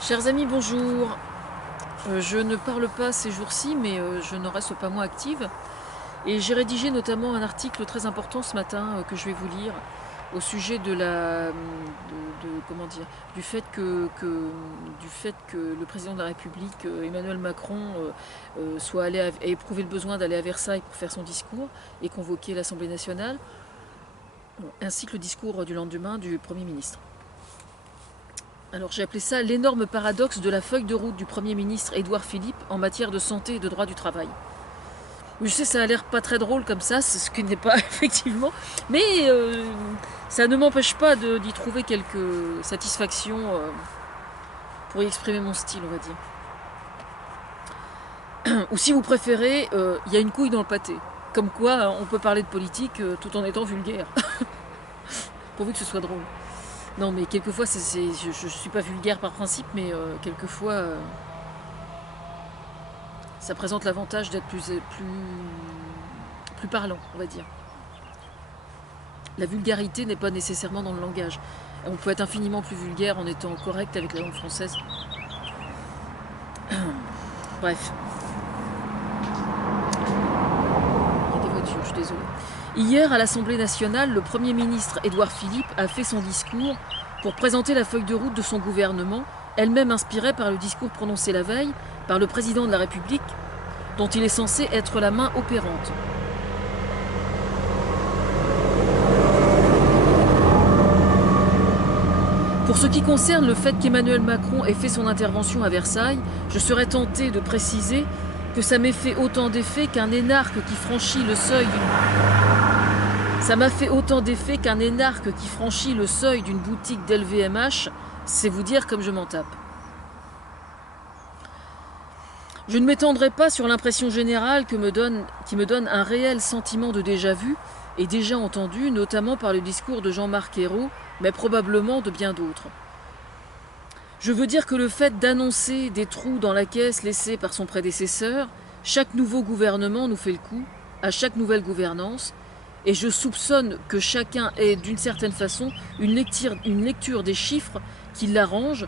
Chers amis, bonjour. Je ne parle pas ces jours-ci, mais je ne reste pas moins active. Et j'ai rédigé notamment un article très important ce matin que je vais vous lire au sujet comment dire, du fait que le président de la République, Emmanuel Macron, ait éprouvé le besoin d'aller à Versailles pour faire son discours et convoquer l'Assemblée nationale, ainsi que le discours du lendemain du Premier ministre. Alors j'ai appelé ça l'énorme paradoxe de la feuille de route du Premier ministre Édouard Philippe en matière de santé et de droit du travail. Je sais, ça a l'air pas très drôle comme ça, c'est ce qui n'est pas effectivement, mais ça ne m'empêche pas d'y trouver quelques satisfactions pour y exprimer mon style, on va dire. Ou si vous préférez, il y a une couille dans le pâté. Comme quoi, on peut parler de politique tout en étant vulgaire. Pourvu que ce soit drôle. Non, mais quelquefois, je ne suis pas vulgaire par principe, mais quelquefois, ça présente l'avantage d'être plus parlant, on va dire. La vulgarité n'est pas nécessairement dans le langage. On peut être infiniment plus vulgaire en étant correct avec la langue française. Bref. Il y a des voitures, je suis désolée. Hier, à l'Assemblée nationale, le Premier ministre Édouard Philippe a fait son discours pour présenter la feuille de route de son gouvernement, elle-même inspirée par le discours prononcé la veille par le président de la République, dont il est censé être la main opérante. Pour ce qui concerne le fait qu'Emmanuel Macron ait fait son intervention à Versailles, je serais tenté de préciser que ça m'ait fait autant d'effet qu'un énarque qui franchit le seuil d'une boutique d'LVMH, c'est vous dire comme je m'en tape. Je ne m'étendrai pas sur l'impression générale qui me donne un réel sentiment de déjà-vu et déjà entendu, notamment par le discours de Jean-Marc Ayrault, mais probablement de bien d'autres. Je veux dire que le fait d'annoncer des trous dans la caisse laissés par son prédécesseur, chaque nouveau gouvernement nous fait le coup, à chaque nouvelle gouvernance, et je soupçonne que chacun ait d'une certaine façon une lecture des chiffres qui l'arrange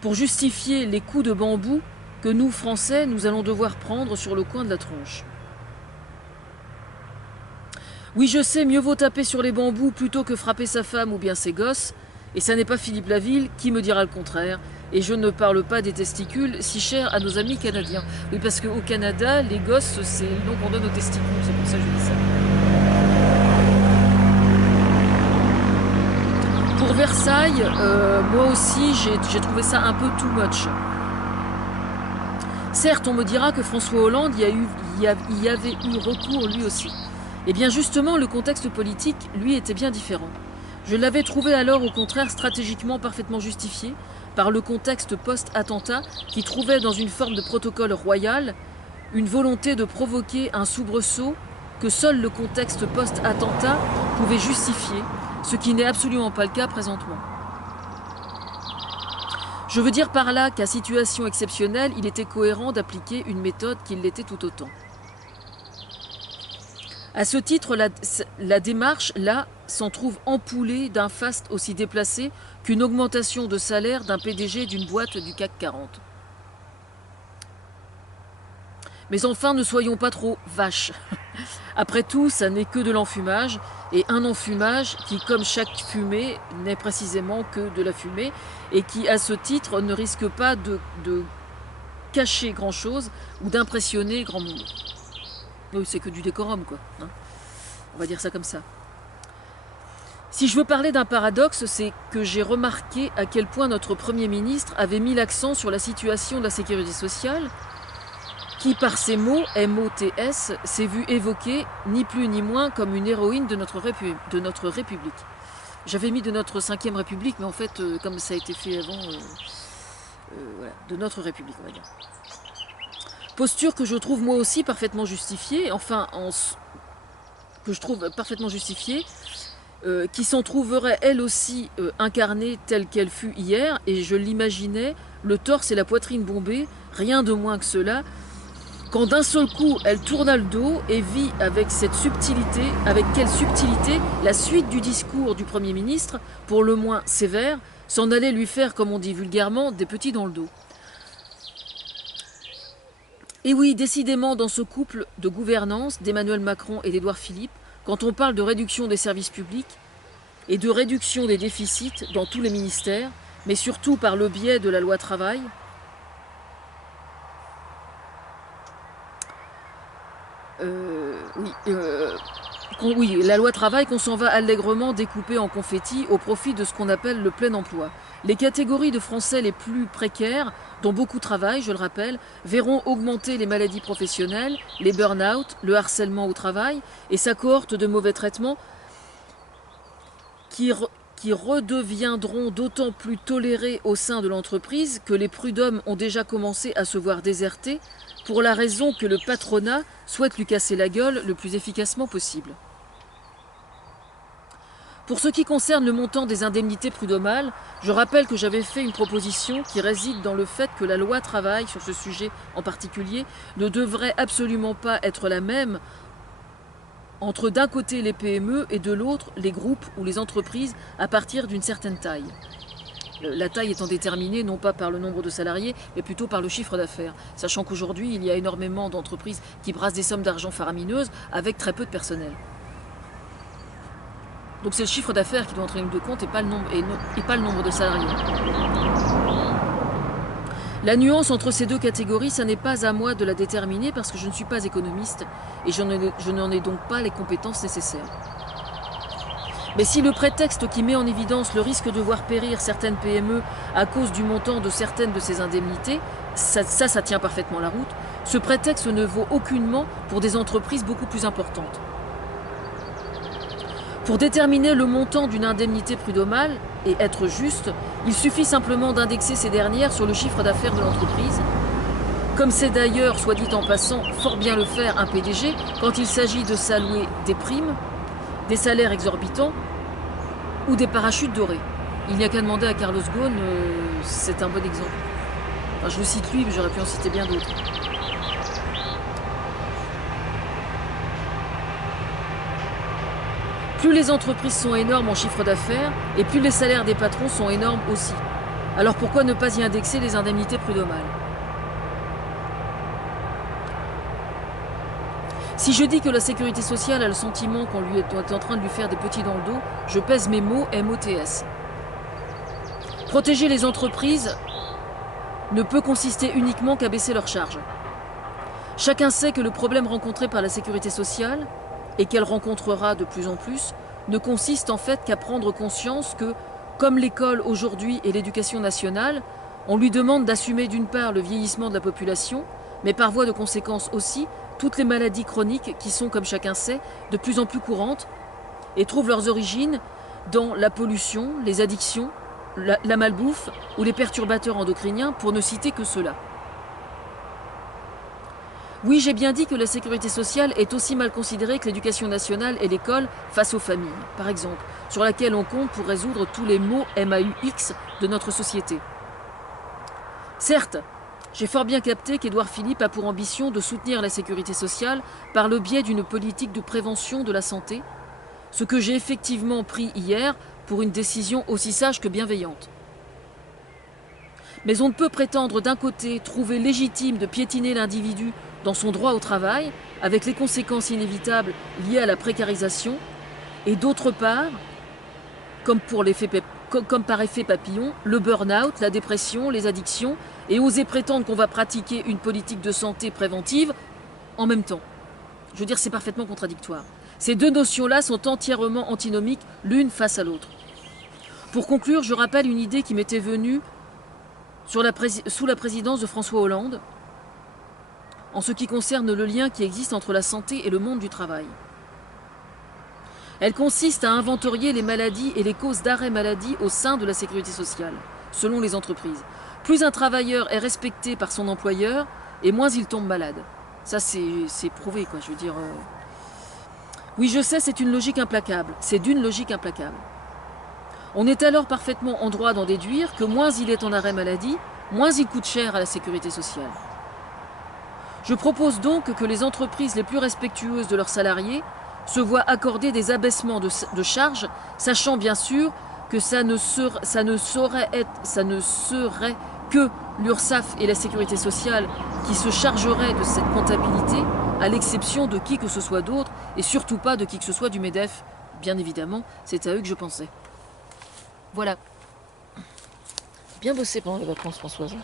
pour justifier les coups de bambou que nous, Français, nous allons devoir prendre sur le coin de la tronche. Oui, je sais, mieux vaut taper sur les bambous plutôt que frapper sa femme ou bien ses gosses, et ça n'est pas Philippe Laville qui me dira le contraire, et je ne parle pas des testicules si chers à nos amis canadiens. Oui, parce qu'au Canada, les gosses, c'est le nom qu'on donne aux testicules, c'est pour ça que je dis ça. Pour Versailles, moi aussi, j'ai trouvé ça un peu too much. Certes, on me dira que François Hollande y avait eu recours lui aussi. Eh bien justement, le contexte politique, lui, était bien différent. Je l'avais trouvé alors au contraire stratégiquement parfaitement justifié par le contexte post-attentat qui trouvait dans une forme de protocole royal une volonté de provoquer un soubresaut que seul le contexte post-attentat pouvait justifier, ce qui n'est absolument pas le cas présentement. Je veux dire par là qu'à situation exceptionnelle, il était cohérent d'appliquer une méthode qui l'était tout autant. À ce titre, la démarche, là, s'en trouve empoulée d'un faste aussi déplacé qu'une augmentation de salaire d'un PDG d'une boîte du CAC 40. Mais enfin, ne soyons pas trop vaches. Après tout, ça n'est que de l'enfumage, et un enfumage qui, comme chaque fumée, n'est précisément que de la fumée, et qui, à ce titre, ne risque pas de cacher grand-chose ou d'impressionner grand monde. Oui, c'est que du décorum, quoi. Hein, on va dire ça comme ça. Si je veux parler d'un paradoxe, c'est que j'ai remarqué à quel point notre Premier ministre avait mis l'accent sur la situation de la sécurité sociale, qui, par ces mots, MOTS, s'est vue évoquée ni plus ni moins comme une héroïne de notre République. J'avais mis de notre 5e République, mais en fait, comme ça a été fait avant, voilà, de notre République, on va dire. Posture que je trouve moi aussi parfaitement justifiée, qui s'en trouverait elle aussi incarnée telle qu'elle fut hier, et je l'imaginais, le torse et la poitrine bombés, rien de moins que cela, quand d'un seul coup elle tourna le dos et vit avec quelle subtilité, la suite du discours du Premier ministre, pour le moins sévère, s'en aller lui faire, comme on dit vulgairement, des petits dans le dos. Et oui, décidément, dans ce couple de gouvernance d'Emmanuel Macron et d'Édouard Philippe, quand on parle de réduction des services publics et de réduction des déficits dans tous les ministères, mais surtout par le biais de la loi travail, oui, la loi travail qu'on s'en va allègrement découper en confettis au profit de ce qu'on appelle le plein emploi. Les catégories de Français les plus précaires, dont beaucoup travaillent, je le rappelle, verront augmenter les maladies professionnelles, les burn-out, le harcèlement au travail et sa cohorte de mauvais traitements qui redeviendront d'autant plus tolérés au sein de l'entreprise que les prud'hommes ont déjà commencé à se voir désertés pour la raison que le patronat souhaite lui casser la gueule le plus efficacement possible. Pour ce qui concerne le montant des indemnités prud'homales, je rappelle que j'avais fait une proposition qui réside dans le fait que la loi travail sur ce sujet en particulier ne devrait absolument pas être la même entre d'un côté les PME et de l'autre les groupes ou les entreprises à partir d'une certaine taille. La taille étant déterminée non pas par le nombre de salariés, mais plutôt par le chiffre d'affaires. Sachant qu'aujourd'hui, il y a énormément d'entreprises qui brassent des sommes d'argent faramineuses avec très peu de personnel. Donc c'est le chiffre d'affaires qui doit entrer en ligne de compte et pas le nombre de salariés. La nuance entre ces deux catégories, ça n'est pas à moi de la déterminer parce que je ne suis pas économiste et je n'en ai donc pas les compétences nécessaires. Mais si le prétexte qui met en évidence le risque de voir périr certaines PME à cause du montant de certaines de ces indemnités, ça tient parfaitement la route, ce prétexte ne vaut aucunement pour des entreprises beaucoup plus importantes. Pour déterminer le montant d'une indemnité prud'homale et être juste, il suffit simplement d'indexer ces dernières sur le chiffre d'affaires de l'entreprise, comme c'est d'ailleurs, soit dit en passant, fort bien le faire un PDG quand il s'agit de s'allouer des primes, des salaires exorbitants ou des parachutes dorés. Il n'y a qu'à demander à Carlos Ghosn, c'est un bon exemple. Enfin, je le cite lui, mais j'aurais pu en citer bien d'autres. Plus les entreprises sont énormes en chiffre d'affaires, et plus les salaires des patrons sont énormes aussi. Alors pourquoi ne pas y indexer les indemnités prud'homales ? Si je dis que la sécurité sociale a le sentiment qu'on lui est en train de lui faire des petits dans le dos, je pèse mes mots MOTS. Protéger les entreprises ne peut consister uniquement qu'à baisser leurs charges. Chacun sait que le problème rencontré par la sécurité sociale, et qu'elle rencontrera de plus en plus, ne consiste en fait qu'à prendre conscience que, comme l'école aujourd'hui et l'éducation nationale, on lui demande d'assumer d'une part le vieillissement de la population, mais par voie de conséquence aussi toutes les maladies chroniques qui sont, comme chacun sait, de plus en plus courantes et trouvent leurs origines dans la pollution, les addictions, la malbouffe ou les perturbateurs endocriniens, pour ne citer que cela. Oui, j'ai bien dit que la sécurité sociale est aussi mal considérée que l'éducation nationale et l'école face aux familles, par exemple, sur laquelle on compte pour résoudre tous les maux MAUX de notre société. Certes, j'ai fort bien capté qu'Édouard Philippe a pour ambition de soutenir la sécurité sociale par le biais d'une politique de prévention de la santé, ce que j'ai effectivement pris hier pour une décision aussi sage que bienveillante. Mais on ne peut prétendre d'un côté trouver légitime de piétiner l'individu dans son droit au travail, avec les conséquences inévitables liées à la précarisation, et d'autre part, comme par effet papillon, le burn-out, la dépression, les addictions, et oser prétendre qu'on va pratiquer une politique de santé préventive en même temps. Je veux dire, c'est parfaitement contradictoire. Ces deux notions-là sont entièrement antinomiques l'une face à l'autre. Pour conclure, je rappelle une idée qui m'était venue sous la présidence de François Hollande, en ce qui concerne le lien qui existe entre la santé et le monde du travail. Elle consiste à inventorier les maladies et les causes d'arrêt maladie au sein de la sécurité sociale, selon les entreprises. Plus un travailleur est respecté par son employeur, et moins il tombe malade. Ça, c'est prouvé, quoi. Je veux dire... Oui, je sais, c'est une logique implacable. C'est d'une logique implacable. On est alors parfaitement en droit d'en déduire que moins il est en arrêt maladie, moins il coûte cher à la sécurité sociale. Je propose donc que les entreprises les plus respectueuses de leurs salariés se voient accorder des abaissements de charges, sachant bien sûr que ça ne saurait que l'URSSAF et la Sécurité sociale qui se chargeraient de cette comptabilité, à l'exception de qui que ce soit d'autre, et surtout pas de qui que ce soit du MEDEF. Bien évidemment, c'est à eux que je pensais. Voilà. Bien bossé pendant les vacances, Françoise.